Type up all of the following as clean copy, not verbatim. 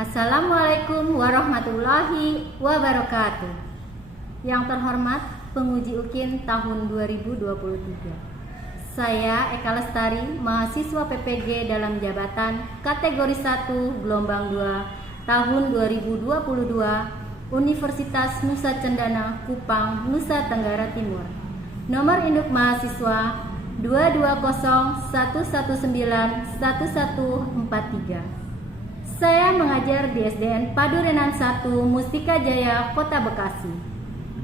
Assalamualaikum warahmatullahi wabarakatuh. Yang terhormat penguji UKIN tahun 2023. Saya Eka Lestari, mahasiswa PPG dalam jabatan kategori 1 gelombang 2 tahun 2022 Universitas Nusa Cendana, Kupang, Nusa Tenggara Timur. Nomor induk mahasiswa 22011191143. Saya mengajar di SDN Padurenan 1 Mustika Jaya, Kota Bekasi.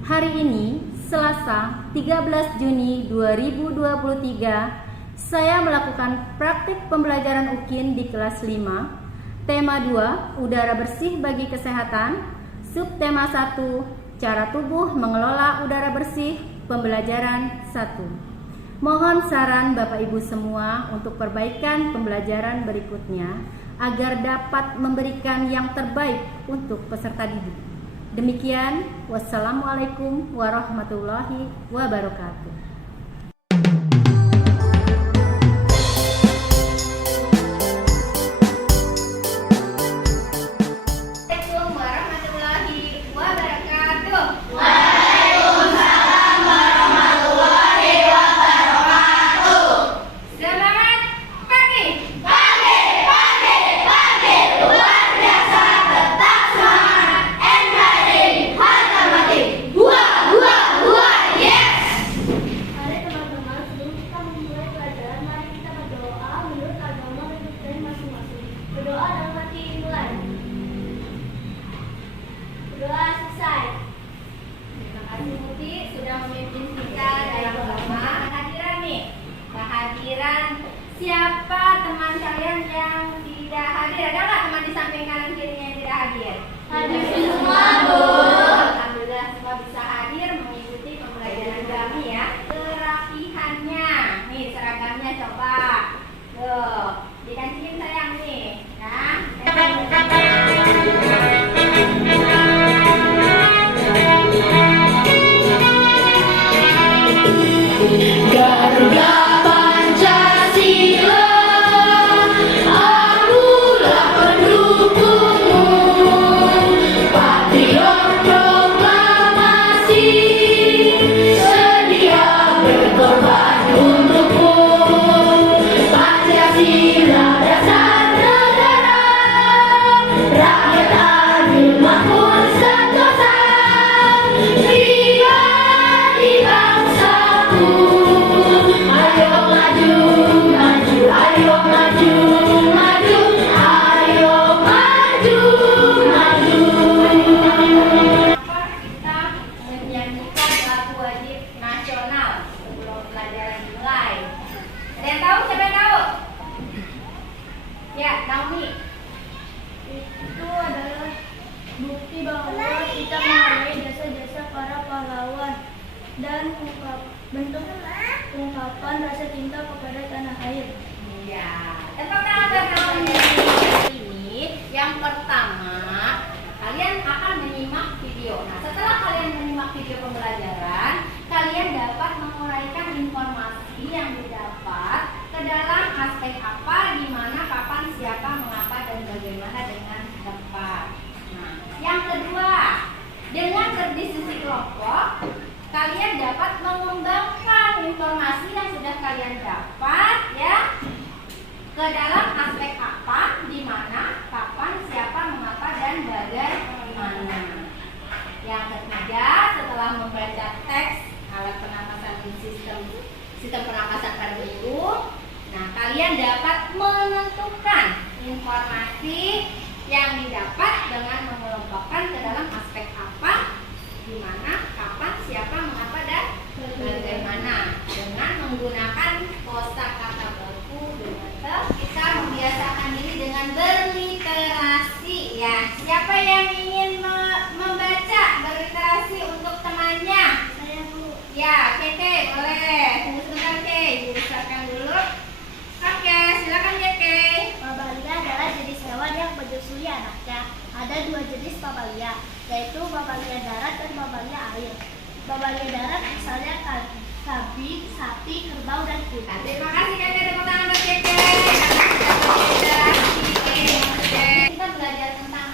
Hari ini, Selasa 13 Juni 2023, saya melakukan praktik pembelajaran UKIN di kelas 5. Tema 2, udara bersih bagi kesehatan. Subtema 1, cara tubuh mengelola udara bersih, pembelajaran 1. Mohon saran Bapak Ibu semua untuk perbaikan pembelajaran berikutnya agar dapat memberikan yang terbaik untuk peserta didik. Demikian, wassalamualaikum warahmatullahi wabarakatuh. Berdoa selesai. Terima kasih Muti sudah memimpin kita dalam doa. Kehadiran nih, kehadiran siapa teman kalian yang tidak hadir? Ada nggak teman di samping kanan kirinya yang tidak hadir? Hadir semua, Bu. Alhamdulillah semua bisa hadir mengikuti pembelajaran kami ya. Kerapihannya, nih seragamnya coba. Tuh, dikancingin sayang nih. Nah. Garuda Pancasila, akulah pendukungmu, patriot proklamasi, sedia berkorban untukmu. Pancasila dasar negara, rakyat adil makmur sentosa, pribadi bangsaku. Ayo maju, maju, ayo maju, maju, ayo maju, maju. Kita menyanyikan lagu wajib nasional sebelum pelajaran dimulai. Ada yang tahu? Siapa yang tahu? Ya, Naomi. Itu adalah bukti bahwa kita menghargai jasa-jasa para pahlawan dan bentuk ungkapan rasa cinta kepada tanah air. Iya. Tepuk tangan buat Naomi. Ini yang pertama, kalian akan menyimak video. Nah, setelah kalian menyimak video pembelajaran, kalian dapat menguraikan informasi yang didapat ke dalam aspek apa, di mana, kapan, siapa, mengapa, dan bagaimana dengan tepat. Nah, yang kedua, dengan berdiskusi kelompok, kalian dapat mengembangkan informasi yang sudah kalian dapat ya ke dalam aspek apa, di mana, kapan, siapa, mengapa, dan bagaimana. Yang ketiga, setelah membaca teks alat pernapasan sistem pernapasan pada itu, nah kalian dapat menentukan informasi yang didapat dengan mengelompokkan ke dalam aspek apa, di mana, kapan, siapa, mengapa, dan bagaimana dengan menggunakan kosakata baku dengan kita membiasakan diri dengan berliterasi ya. Siapa yang ingin membaca berliterasi untuk temannya? Saya Bu. Ya, Keke boleh. Tunggu sebentar Keke, Ibu silakan dulu. Oke, silakan Keke. Mamalia adalah jenis hewan yang menyusui anaknya. Ada dua jenis mamalia, yaitu mamalia darat dan mamalia air. Mamalia darat misalnya kambing, sapi, kerbau, dan kuda. Terima kasih Keke, tepuk tangan buat Keke. Kita belajar tentang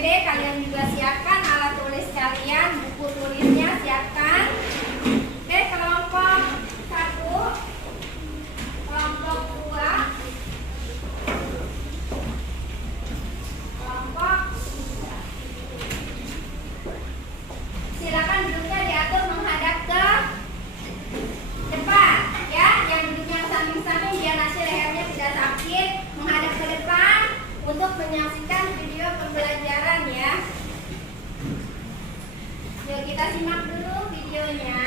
APD kalian juga siapkan, alat tulis kalian, buku tulisnya siapkan. Oke, kelompok 1, kelompok 2, kelompok 3. Silakan duduknya diatur menghadap ke depan, ya. Yang duduknya samping-samping biar nanti lehernya tidak sakit, menghadap ke depan untuk menyaksikan video pembelajaran, ya. Yuk kita simak dulu videonya.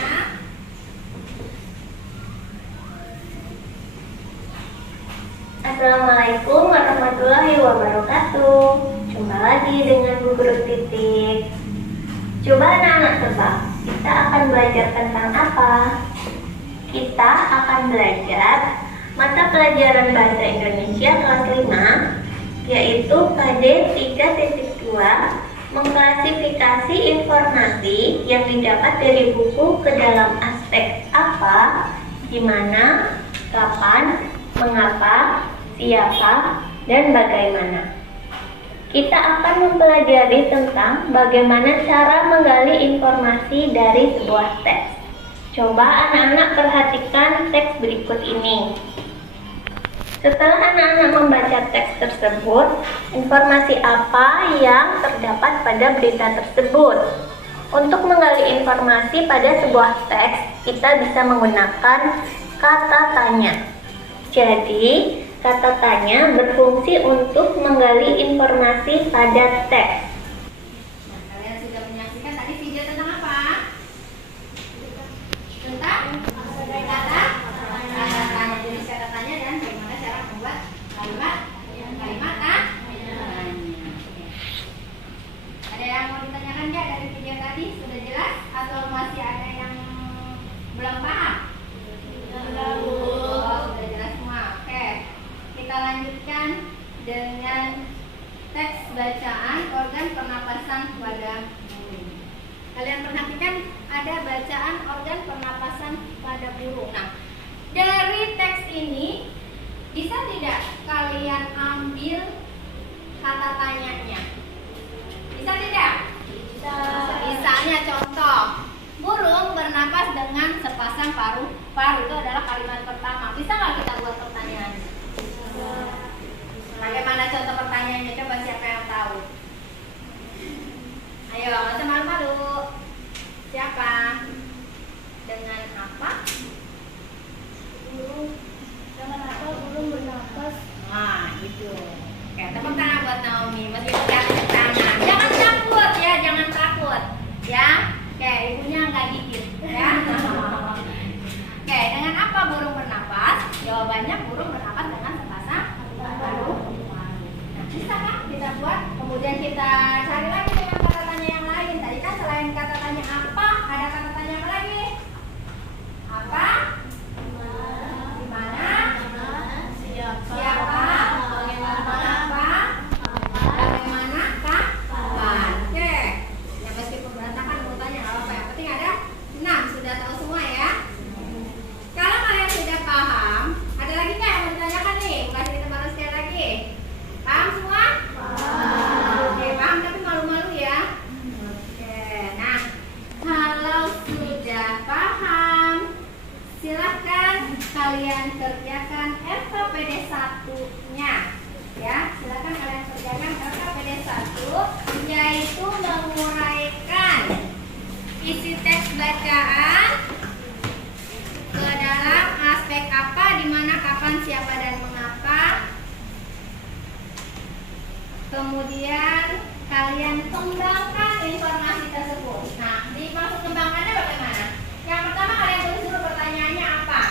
Assalamualaikum warahmatullahi wabarakatuh. Jumpa lagi dengan Bu Guru Titik. Coba anak-anak tebak, kita akan belajar tentang apa? Kita akan belajar mata pelajaran Bahasa Indonesia kelas 5, yaitu KD 3.2, mengklasifikasi informasi yang didapat dari buku ke dalam aspek apa, di mana, kapan, mengapa, siapa, dan bagaimana. Kita akan mempelajari tentang bagaimana cara menggali informasi dari sebuah teks. Coba anak-anak perhatikan teks berikut ini. Setelah anak-anak membaca teks tersebut, informasi apa yang terdapat pada berita tersebut? Untuk menggali informasi pada sebuah teks, kita bisa menggunakan kata tanya. Jadi, kata tanya berfungsi untuk menggali informasi pada teks. Nah, kalian sudah menyaksikan tadi video tentang apa? Tentang kata tanya, jenis kata tanya dan bagaimana cara membuat kalimat tanya. Ada yang mau ditanyakan nggak dari video tadi? Sudah jelas atau masih ada yang belum paham? Sudah jelas semua. Oke, kita lanjutkan dengan teks bacaan organ pernapasan pada burung. Kalian perhatikan ada bacaan organ pernapasan pada burung. Nah, dari teks ini bisa tidak kalian ambil kata tanyanya? Bisa tidak? Bisa. Misalnya contoh, burung bernapas dengan sepasang paru-paru, itu adalah kalimat pertama. Bisa nggak kita buat pertanyaan? Bagaimana contoh pertanyaannya? Coba siapa yang tahu? Ayo, nggak usah malu-malu. Siapa? Dengan apa? Burung. Dengan apa burung bernapas? Nah, gitu. Oke, tepuk tangan buat Naomi. Masih tepuk tangan. Jangan takut ya, jangan takut. Ya, oke, ibunya nggak gigit. Ya. Oke, dengan apa burung bernapas? Jawabannya burung bernapas dengan sepasang paru. Nah, bisa kan kita buat? Kemudian kita cari lagi dengan kata tanya yang lain. Tadi kan selain kata tanya apa, ada kata tanya apa lagi? Apa? Di mana? Siapa? Mengapa? Bagaimana? Kapan? Oke. Ya meskipun berantakan mau tanya apa yang penting ada 6. Sudah tahu semua ya? Kalau kalian sudah paham, ada lagi nggak yang mau ditanyakan nih? Kasih kita baru sekali lagi. Paham semua? Oke, paham tapi malu-malu ya. Oke, nah kalau sudah paham, silahkan kalian kerjakan LKPD 1-nya. Ya, silahkan kalian kerjakan LKPD 1, yaitu menguraikan isi teks bacaan ke dalam aspek apa, di mana, kapan, siapa, dan mengapa. Kemudian kalian kembangkan informasi tersebut. Nah, dimaksud kembangkannya bagaimana? Yang pertama kalian tulis dulu pertanyaannya apa.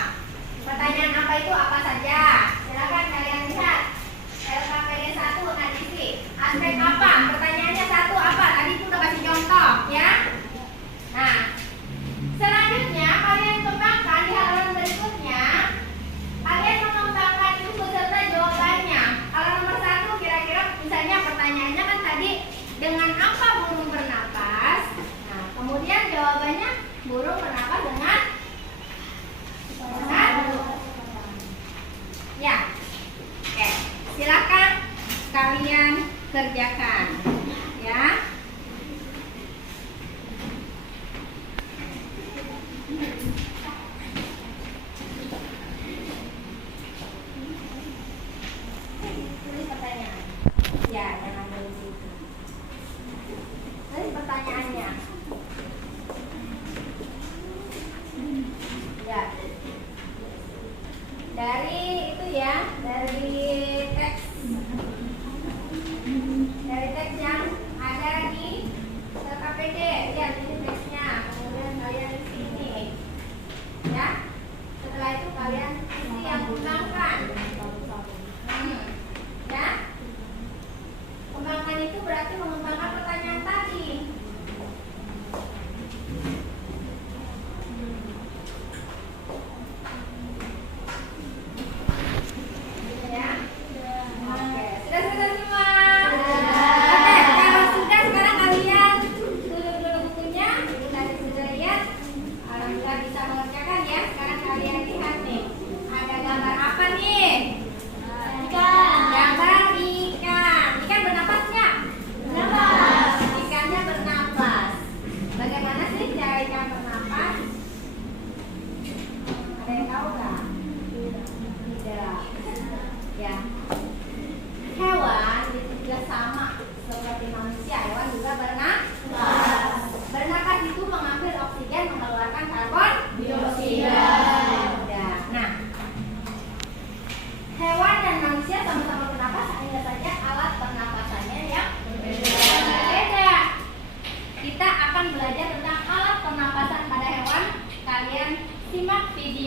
Pertanyaan apa itu apa saja? Silakan kalian lihat. LKPD 1 ngisi. Aspek apa? Pertanyaannya 1 apa? Tadi itu udah kasih contoh, ya. Nah, selanjutnya kalian kembangkan di halaman berikutnya. Kalian mengembangkan itu beserta jawabannya. Kalau nomor 1 kira-kira misalnya pertanyaannya kan tadi dengan apa burung bernapas. Nah, kemudian jawabannya burung bernapas dengan ya. Oke, silakan kalian kerjakan. Ya.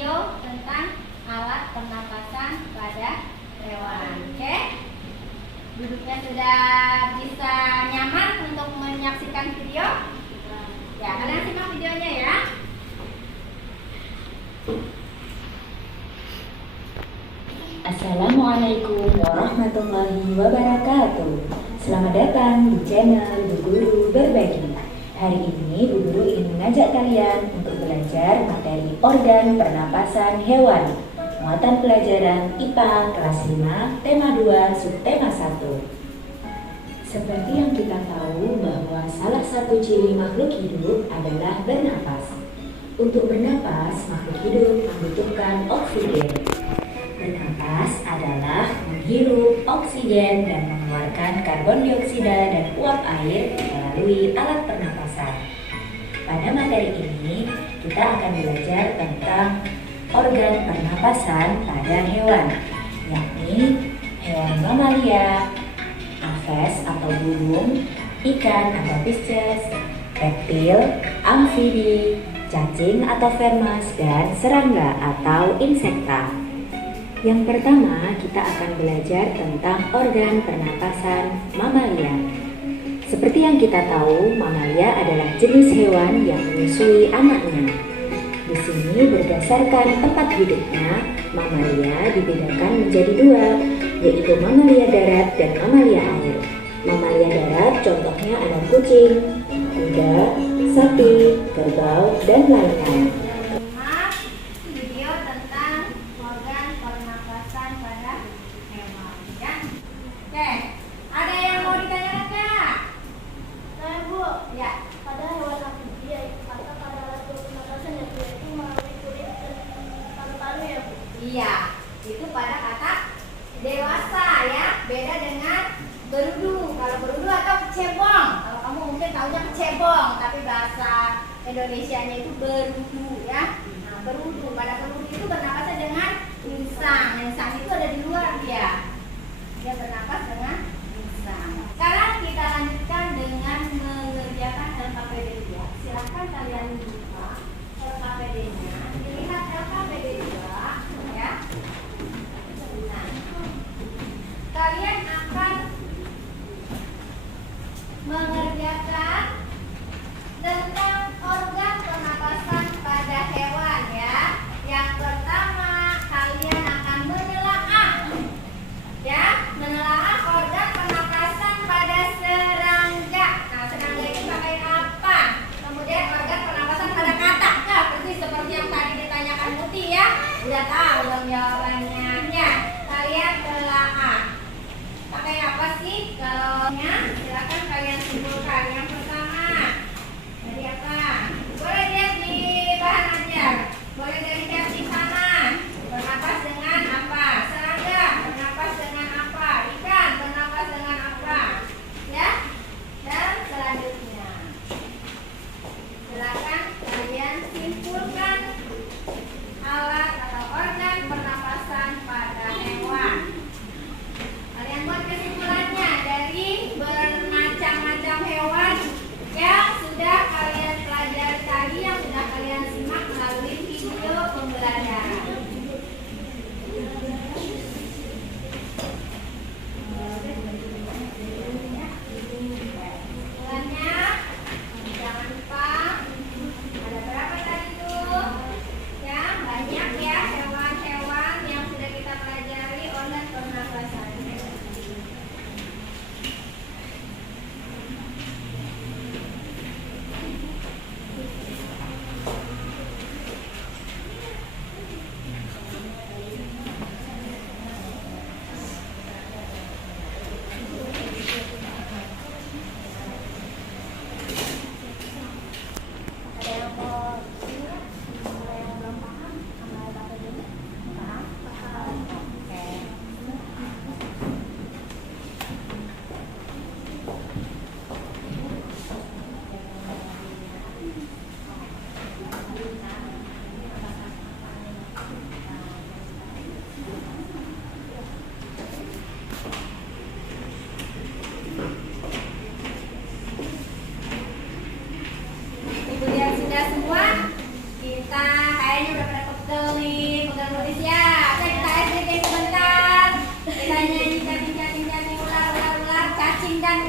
video tentang alat pernapasan pada hewan. Oke? Duduknya sudah bisa nyaman untuk menyaksikan video? Ya, kalian simak videonya ya. Assalamualaikum warahmatullahi wabarakatuh. Selamat datang di channel Bu Guru Berbagi. Hari ini Bu Guru ingin mengajak kalian untuk belajar materi organ pernapasan hewan. Muatan pelajaran IPA kelas 5, tema 2, subtema 1. Seperti yang kita tahu bahwa salah satu ciri makhluk hidup adalah bernapas. Untuk bernapas, makhluk hidup membutuhkan oksigen. Bernapas adalah menghirup oksigen dan mengeluarkan karbon dioksida dan uap air melalui alat pernapasan. Pada materi ini, kita akan belajar tentang organ pernapasan pada hewan, yakni hewan mamalia, aves atau burung, ikan atau pisces, reptil, amfibi, cacing atau vermes, dan serangga atau insekta. Yang pertama, kita akan belajar tentang organ pernapasan mamalia. Seperti yang kita tahu, mamalia adalah jenis hewan yang menyusui anaknya. Di sini berdasarkan tempat hidupnya, mamalia dibedakan menjadi dua, yaitu mamalia darat dan mamalia air. Mamalia darat contohnya ada kucing, kuda, sapi, kerbau, dan lain-lain. Menyimak video tentang organ pernapasan pada hewan ya. Oke, ada yang mau ditanyakan Kak? Nah, Bu, Ya. pada hewan amfibi apakah pada alat pernapasan yaitu melalui kulit dan paru-paru ya, Bu? Iya, itu pada kata dewasa ya, beda dengan berudu. Kalau berudu atau kecebong, kalau kamu mungkin tahunya kecebong, tapi bahasa Indonesianya itu berudu ya. Nah, berudu, pada berudu itu bernapasnya dengan insang. Insang itu ada di luar dia. Dia bernapas dengan insang. Sekarang kita lanjutkan dengan mengerjakan LKPD 2. Silahkan kalian buka LKPD-nya. Dilihat LKPD 2 ya. Nah, kalian akan mengerjakan tentang organ pernapasan pada hewan ya. Yang pertama, kalian akan menelaah ya, menelaah organ pernapasan pada serangga. Nah, serangga ini pakai apa? Kemudian organ pernapasan pada katak. Nah, persis seperti yang tadi ditanyakan Muti ya. Udah tahu dong jawabannya. Ya, kalian telaah. Pakai apa sih? Kalau silakan kalian simpulkan. Yang pertama, dari apa? Boleh lihat di bahan ajar. Boleh dari cacing sana. Bernapas dengan apa? Serangga bernapas dengan apa? Ikan bernapas dengan apa? Ya. Dan selanjutnya, silakan kalian simpulkan alat atau organ pernapasan pada hewan. Kalian buat kesimpulannya dari bermacam-macam hewan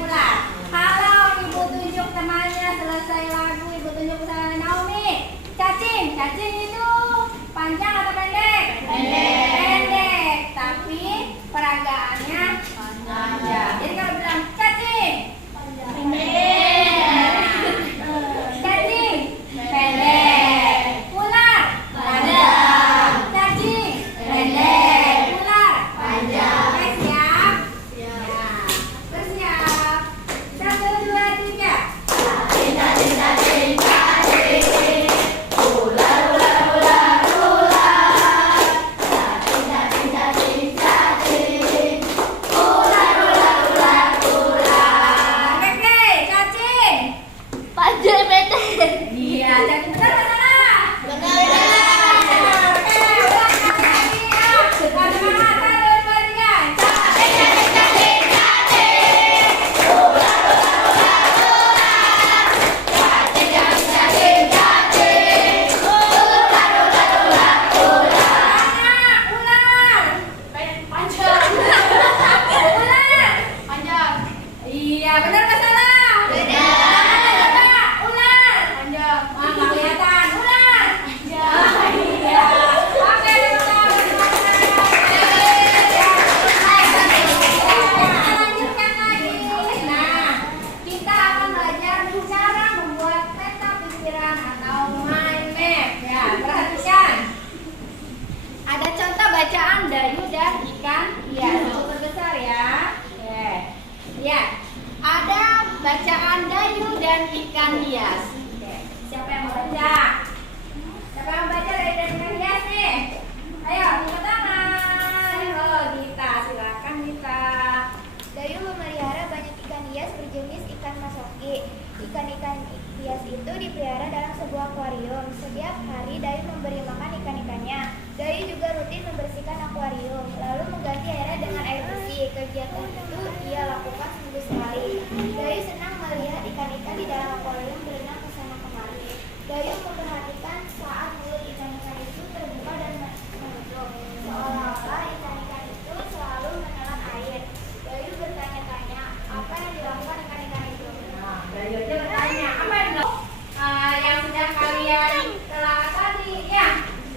ular. Kalau ibu tunjuk temannya selesai lagu, ibu tunjuk sama Naomi. Cacing, cacing itu panjang atau pendek? Pendek. Pendek, tapi peragaannya panjang. Jadi kalau bilang cacing, pendek. Cacing, pendek. Ular, panjang. Cacing, pendek. Ular, panjang. Oke, siap? Siap. Bersiap. 1, 2, 3. Oke, cacing. Panjang pendek. Iya, cacing benar nggak salah? Benar. Oke, ulang sekali lagi ya. Semangat, 1, 2, 3. Cacing. Banyak, ular. Panjang. Ular. Panjang. Iya, benar nggak salah? Benar. Ular. Panjang. Wah, nggak kelihatan. Ular. Panjang. Iya. Oke, kita lanjutkan lagi. Nah, kita akan belajar cara membuat peta pikiran atau mind map. Ya, perhatikan. Ada contoh bacaan Dayu dan ikan hias. Cukup besar ya. Oke. Ya. Ada bacaan Dayu dan ikan hias. Oke. Siapa yang mau baca? Siapa yang mau baca Dayu dan ikan hias nih? Ayo, angkat tangan. Oh, Dita, silakan Dita. Dayu memelihara banyak ikan hias berjenis ikan masoki. Ikan-ikan hias itu dipelihara dalam sebuah akuarium. Setiap hari Dayu memberi makan ikan-ikannya. Dayu juga rutin membersihkan akuarium, lalu mengganti airnya dengan air bersih. Kegiatan itu ia lakukan seminggu sekali. Dayu senang melihat ikan-ikan di dalam akuarium berenang ke sana kemari. Dayu memperhatikan saat mulut ikan-ikan itu terbuka dan menutup, seolah-olah ikan-ikan itu selalu menelan air. Dayu bertanya-tanya, apa yang dilakukan ikan-ikan itu? Nah, Dayu aja bertanya, apa yang yang sudah kalian telah tadi ya?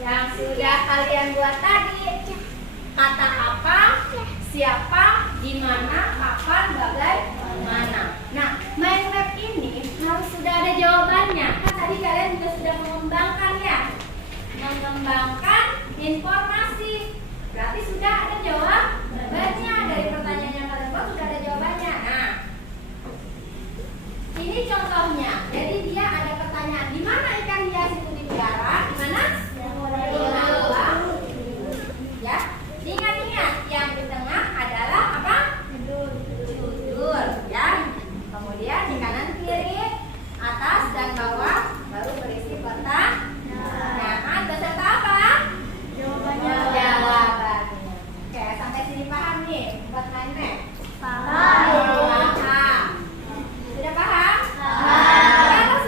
Yang sudah kalian buat tadi. Kata apa, siapa, di mana, kapan, bagaimana. Nah, mind map ini harus sudah ada jawabannya. Kan tadi kalian juga sudah mengembangkan ya. Mengembangkan informasi. Berarti sudah ada jawabannya dari pertanyaan yang kalian buat, sudah ada jawabannya. Nah, ini contohnya. Jadi dia ada pertanyaan, di mana ikan hias itu dipelihara? Di mana? Di dalam. Ya, ingat-ingat yang di tengah adalah apa? Judul, ya. Kemudian di kanan kiri, atas dan bawah baru berisi pertanyaan beserta apa? Jawabannya. Oke, sampai sini paham nih buat mind map? Paham. Sudah paham? Paham.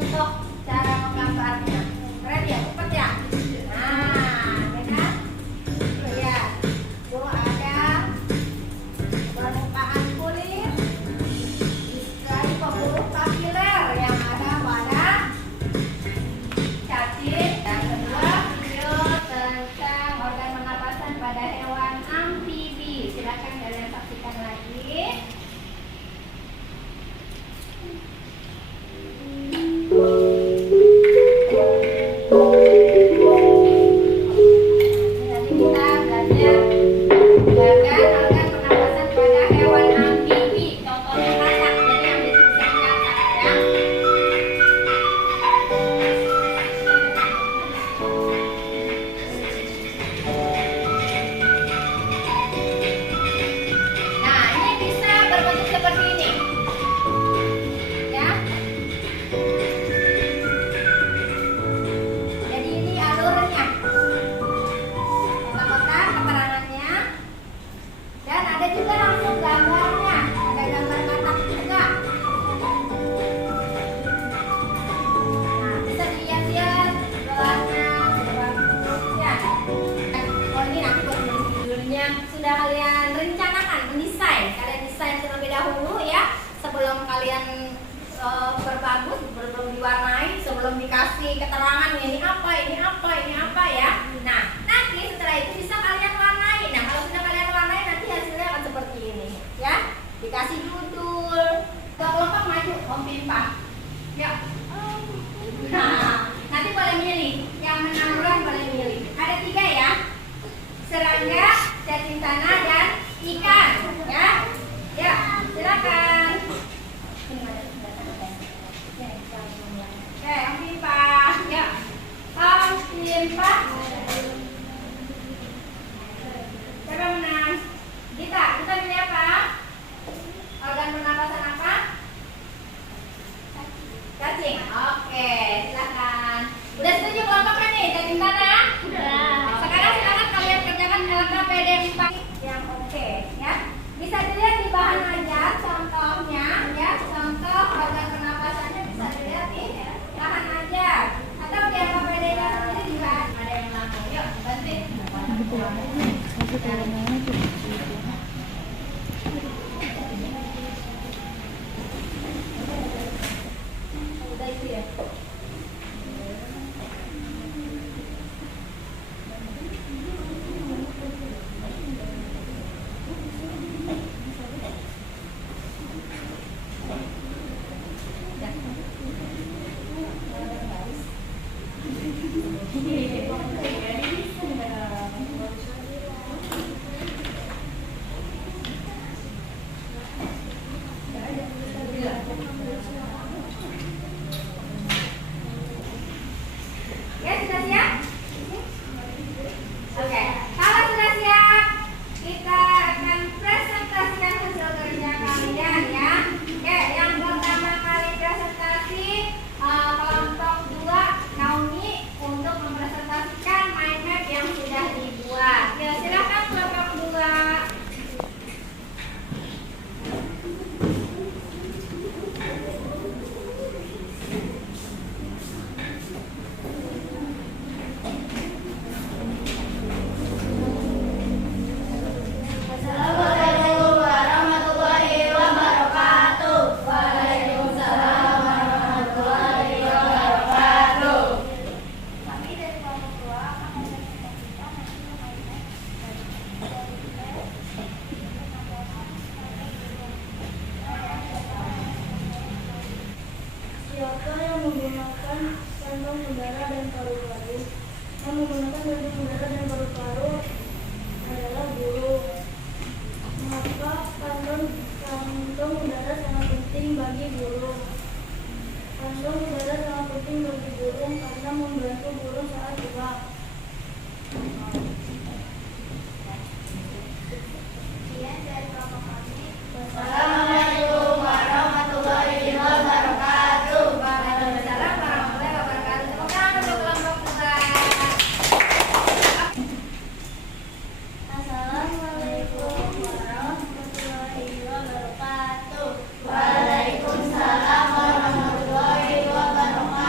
contoh cara menggambarnya. Keren ya, cepet ya. Nah, ya kan? Lihat, tuh ada permukaan kulit, dari pembuluh kapiler yang ada pada cacing. Yang kedua, video tentang organ pernapasan pada hewan amfibi. Silakan kalian saksikan lagi. Nanti kita belajar organ pernapasan pada hewan amfibi. Contohnya katak, jadi ambil tulisannya katak ya. Nah, ini bisa berbentuk seperti ini. Ya. Jadi ini alurnya. Kotak-kotak keterangannya. Dan ada juga langsung gambarnya. Ada gambar katak juga. Nah, bisa dilihat-lihat bawahnya, ya. Oh, ini nanti baru judulnya sudah kalian rencanakan, mendesain. Kalian desain terlebih dahulu ya, sebelum kalian berbagus, sebelum diwarnai, sebelum dikasih keterangan ini apa, ini apa, ini apa ya. Nah, nanti setelah itu bisa kalian warnai. Nah, kalau sudah kalian warnai nanti hasilnya akan seperti ini ya. Dikasih judul. Kelompok maju, Om Pimpa. Ya. Nah, nanti boleh milih. Yang menang duluan boleh milih. Ada 3 ya. Serangga, cacing tanah, dan ikan. Ya. Ya, silakan. Oke, Om Pimpa. Ya. Om Pimpa. Siapa menang? Kita pilih apa? Organ pernapasan apa? Cacing. Oke, silakan. Udah setuju kelompoknya nih, cacing tanah? Udah. Sekarang silakan kalian kerjakan LKPD 4 yang oke ya. Bisa dilihat di bahan ajar contohnya ya. Contoh organ pernapasannya bisa dilihat di bahan ajar atau di LKPD-nya sendiri di bahan. Ada yang langsung. Yuk, bantuin. Udah itu ya. Ya, sudah siap? Oke, kalau sudah siap, kita akan presentasikan hasil kerja kalian ya. Oke, yang pertama kali presentasi kelompok 2 Naomi untuk mempresentasikan mind map yang sudah dibuat. Ya, silakan kelompok 2. Assalamualaikum warahmatullahi wabarakatuh. Waalaikumsalam warahmatullahi wabarakatuh. Kami dari kelompok 2 akan mempresentasikan hasil mind map Siapa yang menggunakan kantong udara dan paru-paru? Yang menggunakan kantong udara dan paru-paru adalah burung. Maka kantong udara sangat penting bagi burung. Kantong udara sangat penting bagi burung karena membantu burung saat terbang. Kemudian dari kelompok kami, Assalamualaikum warahmatullahi wabarakatuh. Waalaikumsalam warahmatullahi wabarakatuh. Tepuk tangan untuk kelompok 2. Assalamualaikum warahmatullahi wabarakatuh. Waalaikumsalam warahmatullahi wabarakatuh.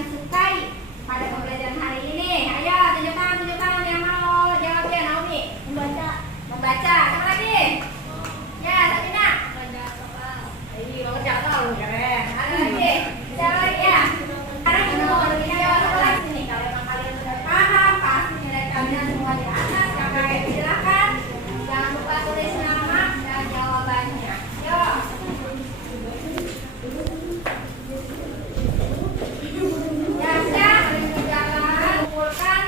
kalian sukai pada pembelajaran hari ini? Ayo tunjukkan yang mau jawabnya. Naomi membaca. Siapa lagi? Ya, Sabina. Mengerjakan tahu keren. Ada lagi? Siapa lagi ya? Sekarang mau video apa lagi nih? Kalau memang kalian sudah paham, pasti nilai kalian semua di atas. Kakak silakan. Jangan lupa tulis nama dan jawabannya. Yuk. Ya sudah, menunjukkan, kumpulkan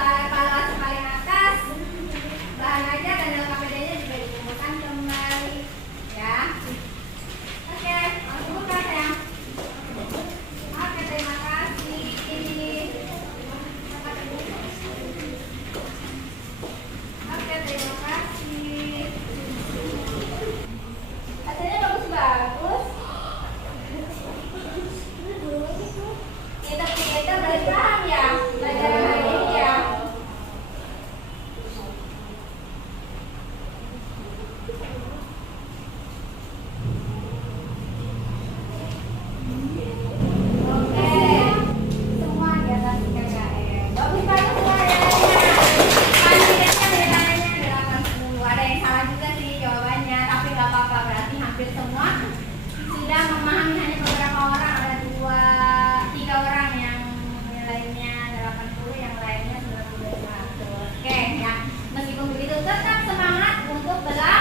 evaluasi paling atas. Bahan aja dan LKPD-nya juga dikumpulkan kembali, ya. Oke, langsung buka sayang. Oke, terima kasih. Oke, terima kasih. Hasilnya bagus-bagus. Kita belajar paham ya, pelajaran hari ini ya. Oke, semua di atas KKM. Bagus-bagus semua nilainya. Kaliannya nilainya 80. Ada yang salah juga sih jawabannya, tapi nggak apa-apa, berarti hampir semua sudah memahami. Hanya beberapa orang, ada 2-3 orang yang nilainya 80, yang lainnya 95. Oke, ya. Meskipun begitu tetap semangat untuk belajar.